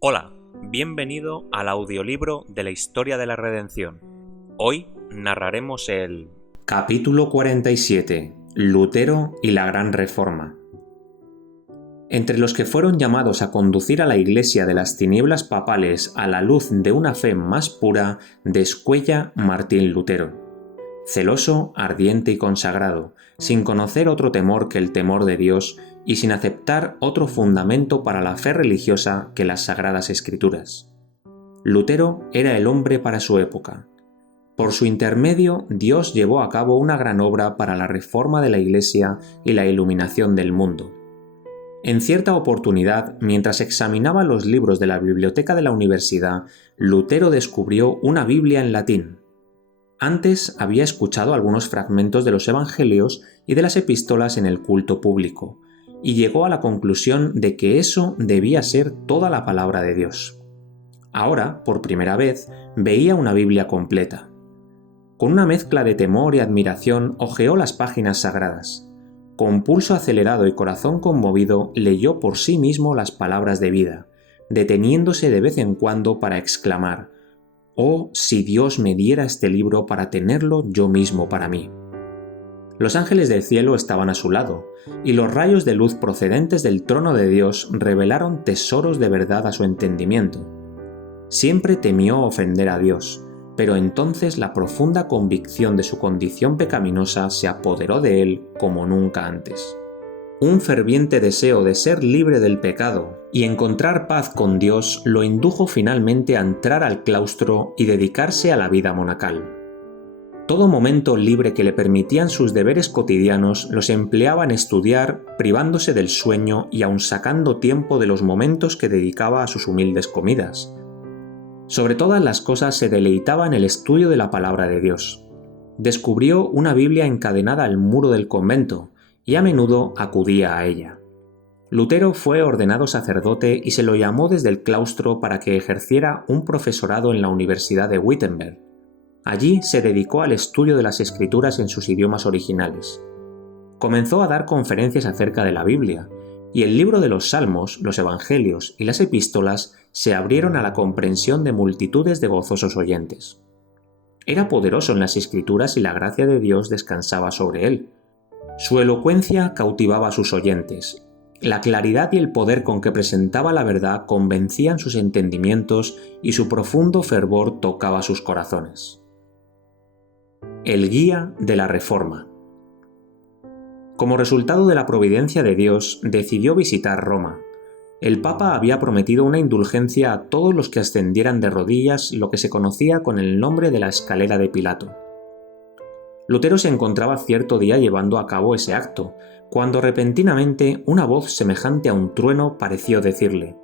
Hola, bienvenido al audiolibro de la historia de la redención. Hoy narraremos el Capítulo 47. Lutero y la Gran Reforma. Entre los que fueron llamados a conducir a la Iglesia de las tinieblas papales a la luz de una fe más pura, descuella Martín Lutero. Celoso, ardiente y consagrado, sin conocer otro temor que el temor de Dios y sin aceptar otro fundamento para la fe religiosa que las Sagradas Escrituras. Lutero era el hombre para su época. Por su intermedio, Dios llevó a cabo una gran obra para la reforma de la Iglesia y la iluminación del mundo. En cierta oportunidad, mientras examinaba los libros de la biblioteca de la universidad, Lutero descubrió una Biblia en latín. Antes había escuchado algunos fragmentos de los Evangelios y de las epístolas en el culto público, y llegó a la conclusión de que eso debía ser toda la palabra de Dios. Ahora, por primera vez, veía una Biblia completa. Con una mezcla de temor y admiración hojeó las páginas sagradas. Con pulso acelerado y corazón conmovido leyó por sí mismo las palabras de vida, deteniéndose de vez en cuando para exclamar: «Oh, si Dios me diera este libro para tenerlo yo mismo para mí». Los ángeles del cielo estaban a su lado, y los rayos de luz procedentes del trono de Dios revelaron tesoros de verdad a su entendimiento. Siempre temió ofender a Dios, pero entonces la profunda convicción de su condición pecaminosa se apoderó de él como nunca antes. Un ferviente deseo de ser libre del pecado y encontrar paz con Dios lo indujo finalmente a entrar al claustro y dedicarse a la vida monacal. Todo momento libre que le permitían sus deberes cotidianos los empleaba en estudiar, privándose del sueño y aun sacando tiempo de los momentos que dedicaba a sus humildes comidas. Sobre todas las cosas se deleitaba en el estudio de la palabra de Dios. Descubrió una Biblia encadenada al muro del convento y a menudo acudía a ella. Lutero fue ordenado sacerdote y se lo llamó desde el claustro para que ejerciera un profesorado en la Universidad de Wittenberg. Allí se dedicó al estudio de las Escrituras en sus idiomas originales. Comenzó a dar conferencias acerca de la Biblia, y el libro de los Salmos, los Evangelios y las Epístolas se abrieron a la comprensión de multitudes de gozosos oyentes. Era poderoso en las Escrituras y la gracia de Dios descansaba sobre él. Su elocuencia cautivaba a sus oyentes. La claridad y el poder con que presentaba la verdad convencían sus entendimientos y su profundo fervor tocaba sus corazones. El guía de la Reforma. Como resultado de la providencia de Dios, decidió visitar Roma. El Papa había prometido una indulgencia a todos los que ascendieran de rodillas lo que se conocía con el nombre de la escalera de Pilato. Lutero se encontraba cierto día llevando a cabo ese acto, cuando repentinamente una voz semejante a un trueno pareció decirle: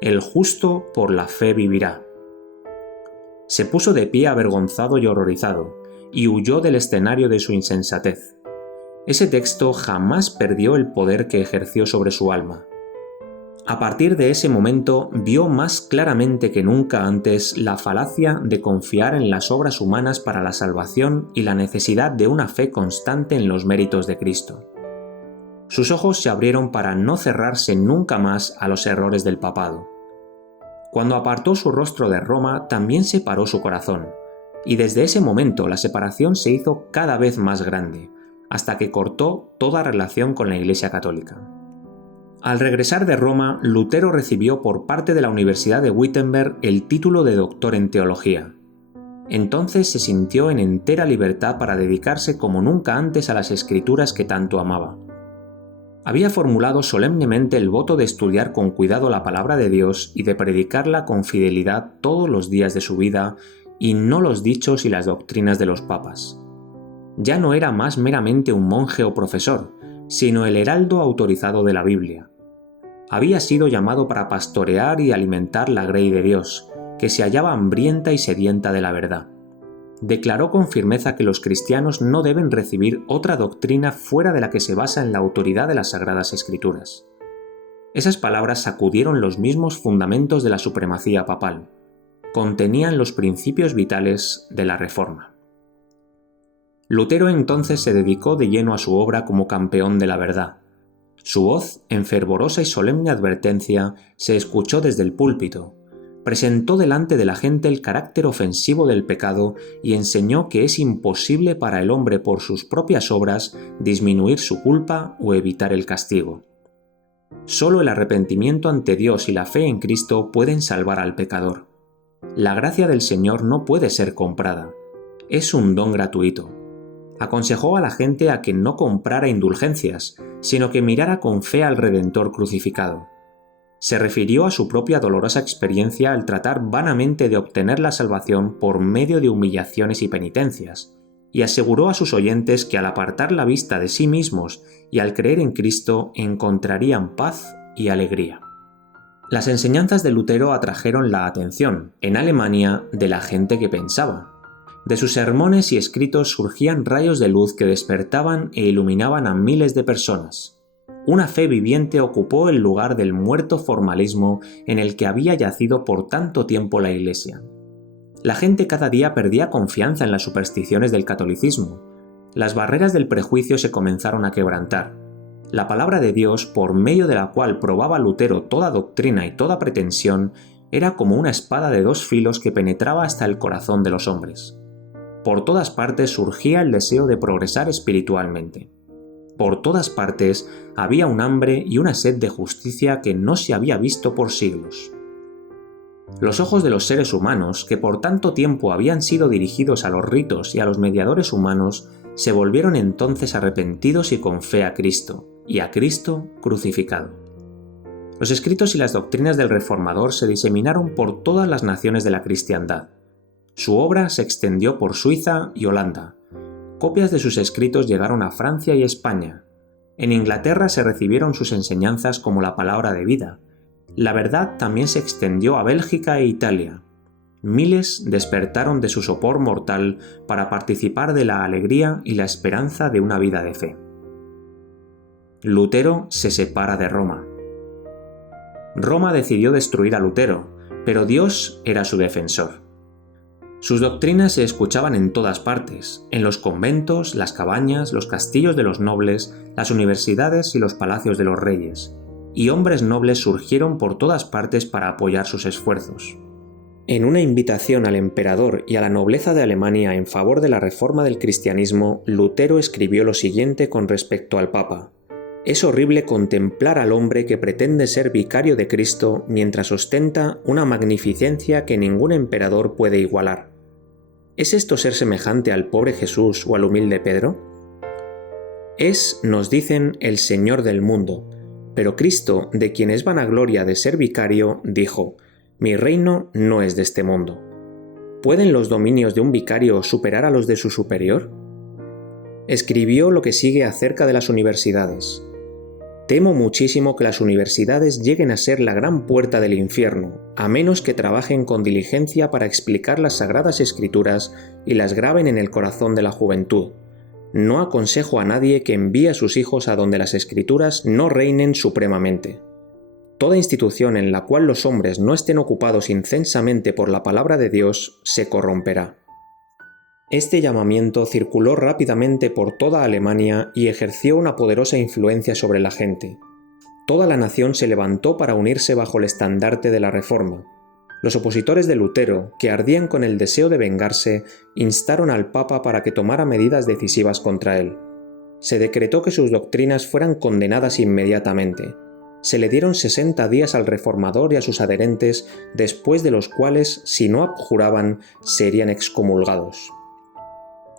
«El justo por la fe vivirá». Se puso de pie avergonzado y horrorizado, y huyó del escenario de su insensatez. Ese texto jamás perdió el poder que ejerció sobre su alma. A partir de ese momento vio más claramente que nunca antes la falacia de confiar en las obras humanas para la salvación y la necesidad de una fe constante en los méritos de Cristo. Sus ojos se abrieron para no cerrarse nunca más a los errores del papado. Cuando apartó su rostro de Roma, también separó su corazón, y desde ese momento la separación se hizo cada vez más grande, hasta que cortó toda relación con la Iglesia Católica. Al regresar de Roma, Lutero recibió por parte de la Universidad de Wittenberg el título de doctor en teología. Entonces se sintió en entera libertad para dedicarse como nunca antes a las Escrituras que tanto amaba. Había formulado solemnemente el voto de estudiar con cuidado la palabra de Dios y de predicarla con fidelidad todos los días de su vida, y no los dichos y las doctrinas de los papas. Ya no era más meramente un monje o profesor, sino el heraldo autorizado de la Biblia. Había sido llamado para pastorear y alimentar la grey de Dios, que se hallaba hambrienta y sedienta de la verdad. Declaró con firmeza que los cristianos no deben recibir otra doctrina fuera de la que se basa en la autoridad de las Sagradas Escrituras. Esas palabras sacudieron los mismos fundamentos de la supremacía papal. Contenían los principios vitales de la Reforma. Lutero entonces se dedicó de lleno a su obra como campeón de la verdad. Su voz, en fervorosa y solemne advertencia, se escuchó desde el púlpito, presentó delante de la gente el carácter ofensivo del pecado y enseñó que es imposible para el hombre por sus propias obras disminuir su culpa o evitar el castigo. Solo el arrepentimiento ante Dios y la fe en Cristo pueden salvar al pecador. La gracia del Señor no puede ser comprada. Es un don gratuito. Aconsejó a la gente a que no comprara indulgencias, sino que mirara con fe al Redentor crucificado. Se refirió a su propia dolorosa experiencia al tratar vanamente de obtener la salvación por medio de humillaciones y penitencias, y aseguró a sus oyentes que al apartar la vista de sí mismos y al creer en Cristo encontrarían paz y alegría. Las enseñanzas de Lutero atrajeron la atención, en Alemania, de la gente que pensaba. De sus sermones y escritos surgían rayos de luz que despertaban e iluminaban a miles de personas. Una fe viviente ocupó el lugar del muerto formalismo en el que había yacido por tanto tiempo la Iglesia. La gente cada día perdía confianza en las supersticiones del catolicismo. Las barreras del prejuicio se comenzaron a quebrantar. La palabra de Dios, por medio de la cual probaba Lutero toda doctrina y toda pretensión, era como una espada de dos filos que penetraba hasta el corazón de los hombres. Por todas partes surgía el deseo de progresar espiritualmente. Por todas partes había un hambre y una sed de justicia que no se había visto por siglos. Los ojos de los seres humanos, que por tanto tiempo habían sido dirigidos a los ritos y a los mediadores humanos, se volvieron entonces arrepentidos y con fe a Cristo, y a Cristo crucificado. Los escritos y las doctrinas del Reformador se diseminaron por todas las naciones de la cristiandad. Su obra se extendió por Suiza y Holanda. Copias de sus escritos llegaron a Francia y España. En Inglaterra se recibieron sus enseñanzas como la palabra de vida. La verdad también se extendió a Bélgica e Italia. Miles despertaron de su sopor mortal para participar de la alegría y la esperanza de una vida de fe. Lutero se separa de Roma. Roma decidió destruir a Lutero, pero Dios era su defensor. Sus doctrinas se escuchaban en todas partes, en los conventos, las cabañas, los castillos de los nobles, las universidades y los palacios de los reyes, y hombres nobles surgieron por todas partes para apoyar sus esfuerzos. En una invitación al emperador y a la nobleza de Alemania en favor de la reforma del cristianismo, Lutero escribió lo siguiente con respecto al Papa: «Es horrible contemplar al hombre que pretende ser vicario de Cristo mientras ostenta una magnificencia que ningún emperador puede igualar. ¿Es esto ser semejante al pobre Jesús o al humilde Pedro? Es, nos dicen, el Señor del mundo, pero Cristo, de quien es vanagloria de ser vicario, dijo: «Mi reino no es de este mundo». ¿Pueden los dominios de un vicario superar a los de su superior? Escribió lo que sigue acerca de las universidades: «Temo muchísimo que las universidades lleguen a ser la gran puerta del infierno, a menos que trabajen con diligencia para explicar las sagradas escrituras y las graben en el corazón de la juventud. No aconsejo a nadie que envíe a sus hijos a donde las escrituras no reinen supremamente. Toda institución en la cual los hombres no estén ocupados incensamente por la palabra de Dios se corromperá». Este llamamiento circuló rápidamente por toda Alemania y ejerció una poderosa influencia sobre la gente. Toda la nación se levantó para unirse bajo el estandarte de la Reforma. Los opositores de Lutero, que ardían con el deseo de vengarse, instaron al Papa para que tomara medidas decisivas contra él. Se decretó que sus doctrinas fueran condenadas inmediatamente. Se le dieron 60 días al reformador y a sus adherentes, después de los cuales, si no abjuraban, serían excomulgados.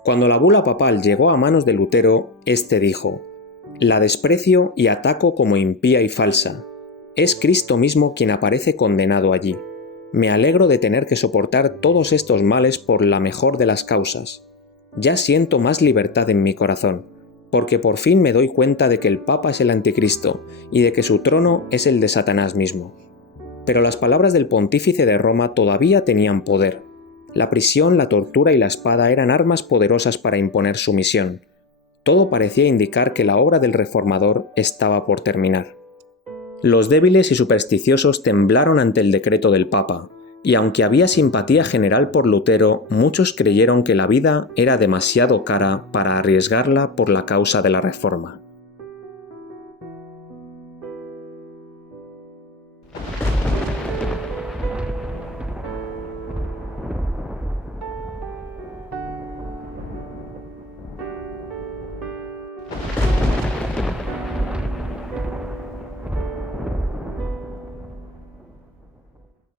Cuando la bula papal llegó a manos de Lutero, éste dijo: «La desprecio y ataco como impía y falsa. Es Cristo mismo quien aparece condenado allí. Me alegro de tener que soportar todos estos males por la mejor de las causas. Ya siento más libertad en mi corazón, porque por fin me doy cuenta de que el Papa es el Anticristo y de que su trono es el de Satanás mismo». Pero las palabras del pontífice de Roma todavía tenían poder. La prisión, la tortura y la espada eran armas poderosas para imponer su misión. Todo parecía indicar que la obra del reformador estaba por terminar. Los débiles y supersticiosos temblaron ante el decreto del Papa, y aunque había simpatía general por Lutero, muchos creyeron que la vida era demasiado cara para arriesgarla por la causa de la reforma.